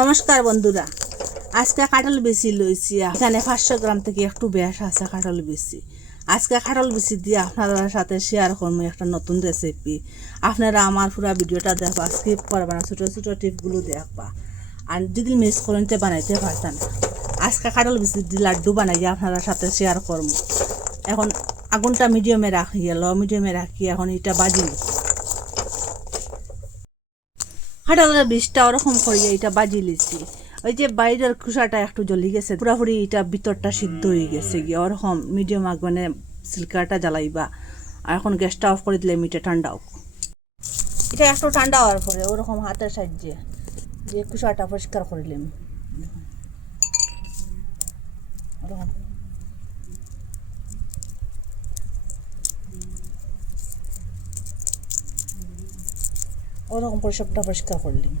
নমস্কার বন্ধুরা, আজকে কাঁঠাল বিচি লইছি। এখানে 500 গ্রাম থেকে একটু বেশ আছে কাঁঠাল বিচি। আজকে কাঁঠাল বিচি দিয়ে আপনাদের সাথে শেয়ার করবো একটা নতুন রেসিপি। আপনারা আমার পুরো ভিডিওটা দেখবা, স্কিপ করবা না, ছোটো ছোটো টিপগুলো দেখবা। আর যদি মিস করতে বানাইতে পারতেন, আজকে কাঁঠাল বিচি দিয়ে লাড্ডু বানাইয়া আপনার সাথে শেয়ার করবো। এখন আগুনটা মিডিয়ামে রাখিয়ে মিডিয়ামে রাখিয়ে এখন এটা বাজি কাঁঠালের বীজটা ওরকম করিয়ে এটা বাজি লিছি। ওই যে বাইরের খোসাটা একটু জ্বলি গেছে, পুরাপুরি এটা ভিতরটা সিদ্ধ হয়ে গেছে গিয়ে ওরকম মিডিয়াম আগুনে সিল্কাটা জ্বালাইবা। আর এখন গ্যাসটা অফ করে দিলে মিটে ঠান্ডা হোক। এটা একটু ঠান্ডা হওয়ার পরে ওরকম হাতের সাহায্যে যে খোসাটা পরিষ্কার করিলাম, ওরকম ওরকম করে সবটা পরিষ্কার করলাম।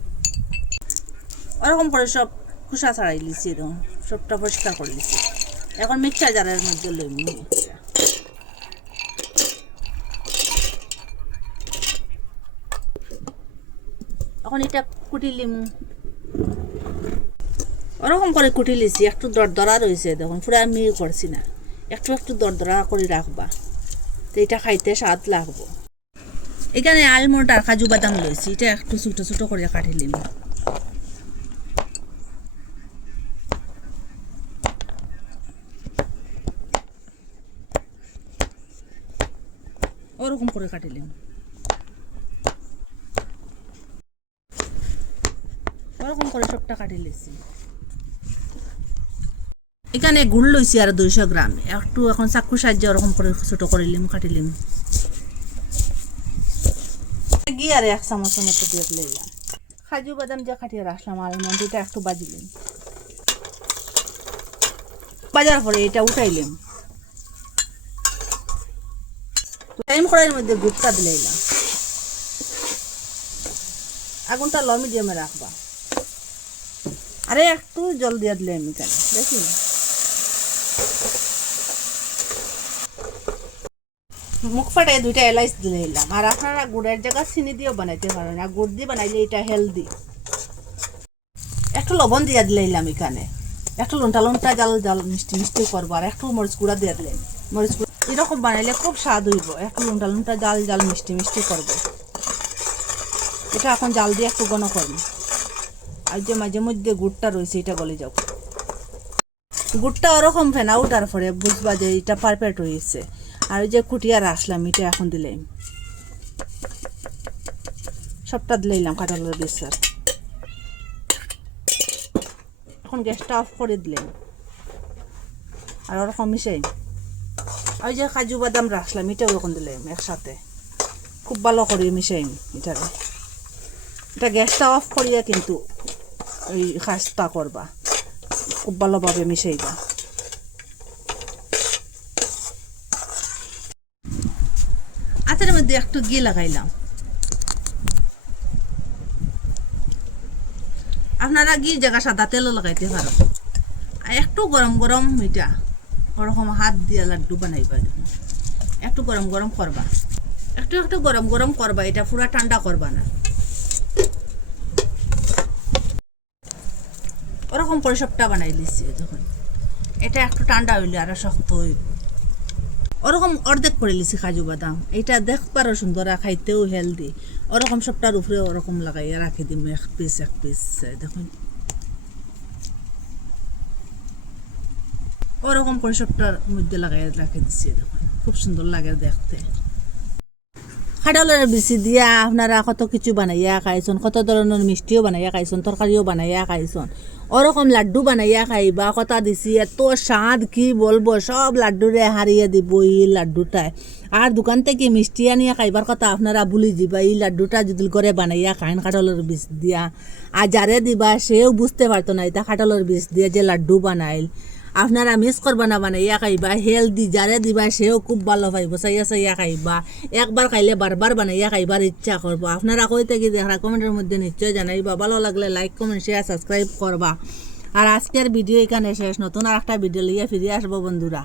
ওরকম করে সব খোসা ছাড়াই লিছি, এরকম সবটা পরিষ্কার করে লিছি। এখন মিক্সার জারের মধ্যে লইম। এখন এটা কুটিলিম, ওরকম করে কুটি লিছি। একটু দরদরা রয়েছে, দেখুন পুরো আমি করছি না, একটু একটু দরদরা করে রাখবা, তো এটা খাইতে স্বাদ লাগবো। এখানে আলমন্ড আর কাজু বাদাম লইছি, এটা একটু ছোটো ছোটো করে কাটিলিম। ওরকম করে কাটিলিম, ওরকম করে সবটা কাটি লিছি। এখানে গুড় লইছি আর 200 গ্রাম, একটু এখন চাকু সাহায্যে ওরকম করে ছোটো করিলিম, কাটিলিম। গিয়ে আর 1 চামচের মতো দিয়ে লইলাম। কাজু বাদাম যে কাটিয়ে রাখলাম, আলমন্ড এটা একটু বাজিলাম। বাজার পরে এটা উঠাইলাম, টাইম কড়াইয়ের মধ্যে গুড়টা দিলাম। আগুনটা লো মিডিয়ামে রাখবা। আরে একটু জল দিয়ে দিলাম এখানে, দেখি মুখ ফাটাই 2টা এলাচ দিলাম। আর আপনারা গুড়ের জায়গা চিনি দিয়েও বানাইতে পারেন, আর গুড় দিয়ে বানাইলে এটা হেলদি। একটু লবণ দিয়ে দিলাম এখানে, একটু লুনটা লুনটা জাল জাল মিষ্টি মিষ্টি করবো। আর একটু মরিচ গুঁড়া দিয়ে দিলাম। মরিচ গুঁড়া এরকম বানাইলে খুব স্বাদ হইব। একটু লুনটা লুনটা জাল জাল মিষ্টি মিষ্টি করবো। এটা এখন জাল দিয়ে একটু ঘন করবো। আর যে মাঝে মধ্যে গুড়টা রয়েছে এটা গলে যাও। গুড়টা ওরকম ফেনা উঠার পরে বুঝবা যে এটা পারফেক্ট হয়েছে। আর ওই যে কুটিয়া রাখলাম এটা এখন দিলাম, সবটা দিলাম কাঁঠালের বীজের। এখন গ্যাসটা অফ করে দিলাম আর ওরকম মিশাই। ওই যে কাজু বাদাম রাখলাম এটা ওরকম দিলাম একসাথে, খুব ভালো করে মিশাই এটারে। এটা গ্যাসটা অফ করিয়া কিন্তু ওই কাজটা করবা, খুব ভালোভাবে মিশাইবা। হাতের মধ্যে একটু ঘি লাগাইলাম। আপনারা ঘি জায়গা সাদা তেলও লাগাইতে পারো। আর একটু গরম গরম এটা ওরকম হাত দিয়ে লাড্ডু বানাইবা। একটু গরম গরম করবা, একটু একটু গরম গরম করবা, এটা পুরা ঠান্ডা করবা না। ওরকম করে সবটা বানাই লিছি। যখন এটা একটু ঠান্ডা হইলে আরো শক্ত হইব। ওরকম অর্ধেক করে লিছি কাজু বাদাম, এটা দেখবারও সুন্দর, খাইতেও হেলদি। ওরকম সবটার উপরে ওরকম লাগাইয়া রাখি দিম এক পিস দেখুন। ওরকম করে সবটার মধ্যে লাগাইয়া রাখি দিচ্ছি, দেখুন খুব সুন্দর লাগে দেখতে। কাঁঠালের বিচি দিয়া আপনারা কত কিছু বানাইয়া খাইছেন, কত ধরনের মিষ্টিও বানাইয়া খাইছেন, তরকারিও বানাইয়া খাইছেন। ওরকম লাড্ডু বানাইয়া খাইবা, কথা দিছি এত স্বাদ কি বলবো। সব লাড্ডুরে হারিয়ে দিব এই লাড্ডুটায়। আর দোকান থেকে মিষ্টি আনিয়া খাইবার কথা আপনারা ভুলি যাবা। এই লাড্ডুটা যদি করে বানাইয়া খাইন কাঁঠালের বীজ দিয়া, আর যারে দিবা সেও বুঝতে পারতো না এটা কাঁঠালের বীজ দিয়ে যে লাড্ডু বানাইল। আপনারা মিস করবা না, বানাইয়া খাইবা, হেলদি। যারে দিবা সেও খুব ভালো পাইব, চাইয়া চাইয়া খাইবা। একবার খাইলে বারবার বানাইয়া খাইবার ইচ্ছা করবো। আপনারা কই থেকে দেখা কমেন্টের মধ্যে নিশ্চয় জানাইবা। ভালো লাগলে লাইক কমেন্ট শেয়ার সাবস্ক্রাইব করবা। আর আজকের ভিডিও এখানে শেষ, নতুন আর একটা ভিডিও লিয়ে ফিরে আসবো বন্ধুরা।